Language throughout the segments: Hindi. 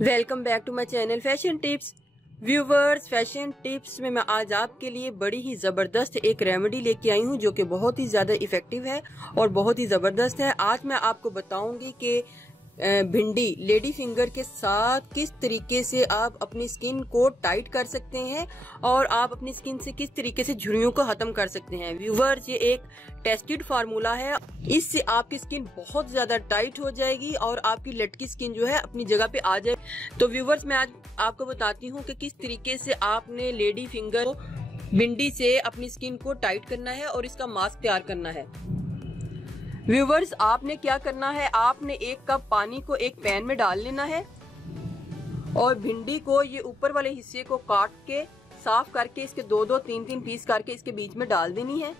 Welcome back to my channel fashion tips. Viewers, fashion tips में मैं आज आपके लिए बड़ी ही ज़बरदस्त एक रेमेडी लेके आई हूँ जो कि बहुत ही ज़्यादा इफेक्टिव है और बहुत ही ज़बरदस्त है। आज मैं आपको बताऊंगी कि भिंडी लेडी फिंगर के साथ किस तरीके से आप अपनी स्किन को टाइट कर सकते हैं और आप अपनी स्किन से किस तरीके से झुर्रियों को खत्म कर सकते हैं। व्यूवर्स, ये एक टेस्टेड फार्मूला है। इससे आपकी स्किन बहुत ज्यादा टाइट हो जाएगी और आपकी लटकी स्किन जो है अपनी जगह पे आ जाए। तो व्यूवर्स, मैं आज आपको बताती हूँ कि किस तरीके से आपने लेडी फिंगर भिंडी से अपनी स्किन को टाइट करना है और इसका मास्क तैयार करना है। व्यूवर्स, आपने क्या करना है, आपने 1 कप पानी को एक पैन में डाल लेना है और भिंडी को ये ऊपर वाले हिस्से को काट के साफ करके इसके 2-2, 3-3 पीस करके इसके बीच में डाल देनी है।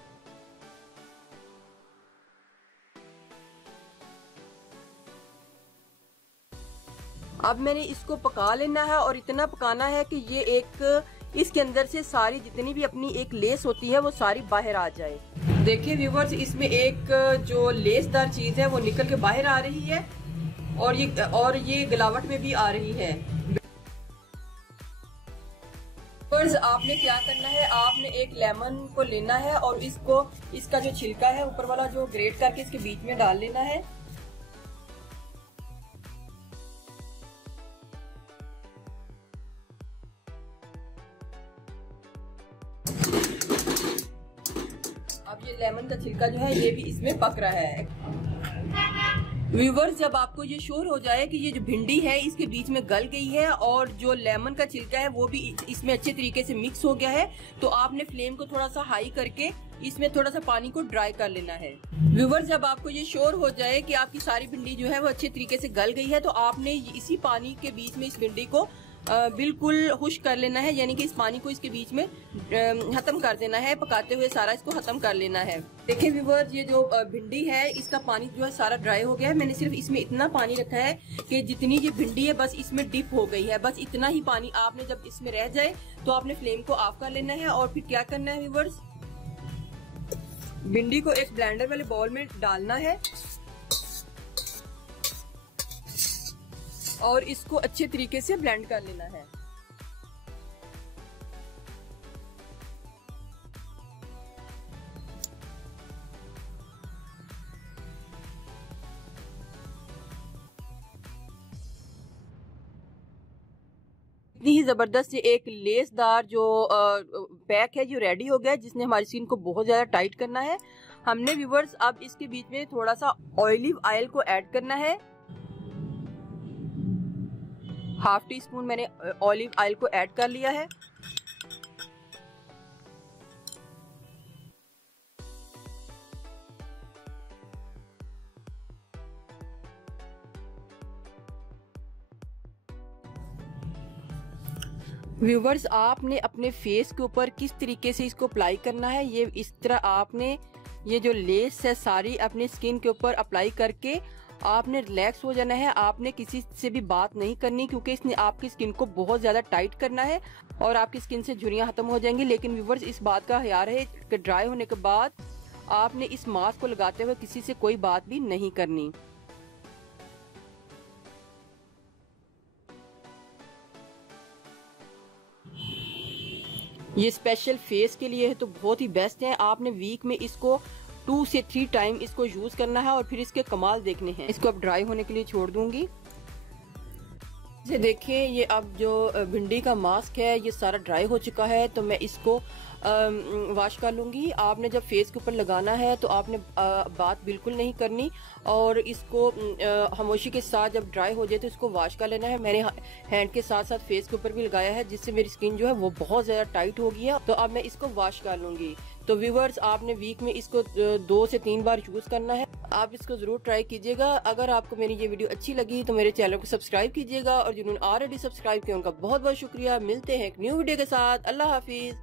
अब मैंने इसको पका लेना है और इतना पकाना है कि ये इसके अंदर से सारी जितनी भी अपनी एक लेस होती है वो सारी बाहर आ जाए। देखिए व्यूवर्स, इसमें एक जो लेसदार चीज है वो निकल के बाहर आ रही है और ये गलावट में भी आ रही है। व्यूवर्स, आपने क्या करना है, आपने एक लेमन को लेना है और इसका जो छिलका है ऊपर वाला जो ग्रेट करके इसके बीच में डाल लेना है। अब ये लेमन का छिलका जो है ये भी इसमें पक रहा है। व्यूवर्स, जब आपको ये श्योर हो जाए कि ये जो भिंडी है इसके बीच में गल गई है और जो लेमन का छिलका है वो भी इसमें अच्छे तरीके से मिक्स हो गया है, तो आपने फ्लेम को थोड़ा सा हाई करके इसमें थोड़ा सा पानी को ड्राई कर लेना है। व्यूवर्स, जब आपको ये श्योर हो जाए कि आपकी सारी भिंडी जो है वो अच्छे तरीके से गल गई है, तो आपने इसी पानी के बीच में इस भिंडी को बिल्कुल खुश कर लेना है, यानी कि इस पानी को इसके बीच में खत्म कर देना है। पकाते हुए सारा इसको खत्म कर लेना है। देखिए व्यूवर्स, ये जो भिंडी है इसका पानी जो है सारा ड्राई हो गया है। मैंने सिर्फ इसमें इतना पानी रखा है कि जितनी ये भिंडी है बस इसमें डिप हो गई है, बस इतना ही पानी। आपने जब इसमें रह जाए तो आपने फ्लेम को ऑफ कर लेना है और फिर क्या करना है व्यूवर्स, भिंडी को एक ब्लेंडर वाले बाउल में डालना है और इसको अच्छे तरीके से ब्लेंड कर लेना है। इतनी ही जबरदस्त एक लेसदार जो पैक है जो रेडी हो गया है, जिसने हमारी स्किन को बहुत ज्यादा टाइट करना है। हमने व्यूवर्स अब इसके बीच में थोड़ा सा ऑलिव ऑयल को ऐड करना है। ½ टीस्पून मैंने ऑलिव ऑयल को ऐड कर लिया है। व्यूवर्स, आपने अपने फेस के ऊपर किस तरीके से इसको अप्लाई करना है, ये इस तरह आपने ये जो लेस है सारी अपनी स्किन के ऊपर अप्लाई करके आपने रिलैक्स हो जाना है। आपने किसी से भी बात नहीं करनी क्योंकि इसने आपकी स्किन को बहुत ज्यादा टाइट करना है और आपकी स्किन से झुर्रियां खत्म हो जाएंगी। लेकिन व्यूवर्स, इस बात का ख्याल है कि ड्राई होने के बाद आपने इस मास्क को लगाते हुए किसी से कोई बात भी नहीं करनी। ये स्पेशल फेस के लिए है तो बहुत ही बेस्ट है। आपने वीक में इसको 2 से 3 टाइम इसको यूज करना है और फिर इसके कमाल देखने हैं। इसको अब ड्राई होने के लिए छोड़ दूंगी। ये देखिए, ये अब जो भिंडी का मास्क है ये सारा ड्राई हो चुका है, तो मैं इसको वॉश कर लूंगी। आपने जब फेस के ऊपर लगाना है तो आपने बात बिल्कुल नहीं करनी और इसको खामोशी के साथ जब ड्राई हो जाए तो इसको वॉश कर लेना है। मैंने हैंड के साथ साथ फेस के ऊपर भी लगाया है, जिससे मेरी स्किन जो है वो बहुत ज्यादा टाइट हो गई है। तो अब मैं इसको वॉश कर लूंगी। तो व्यूवर्स, आपने वीक में इसको 2 से 3 बार यूज करना है। आप इसको जरूर ट्राई कीजिएगा। अगर आपको मेरी ये वीडियो अच्छी लगी तो मेरे चैनल को सब्सक्राइब कीजिएगा और जिन्होंने ऑलरेडी सब्सक्राइब किया उनका बहुत बहुत शुक्रिया। मिलते हैं एक न्यू वीडियो के साथ। अल्लाह हाफिज।